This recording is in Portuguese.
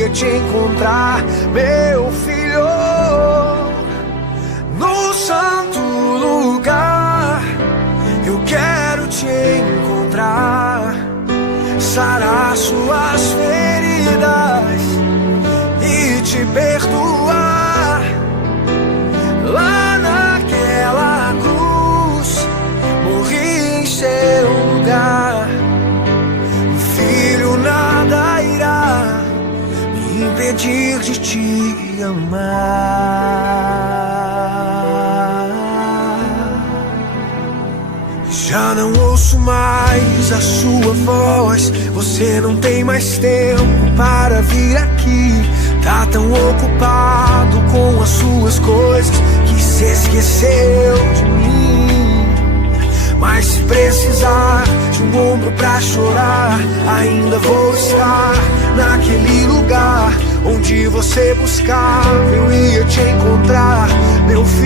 ia te encontrar, meu filho. No santo lugar eu quero te encontrar, sarar suas feridas e te perdoar. Lá naquela cruz morri em seu lugar. Filho, nada irá me impedir de te amar. Já não ouço mais a sua voz, você não tem mais tempo para vir aqui. Tá tão ocupado com as suas coisas que se esqueceu de mim. Mas se precisar de um ombro pra chorar, ainda vou estar naquele lugar onde você buscava. Eu ia te encontrar, meu filho.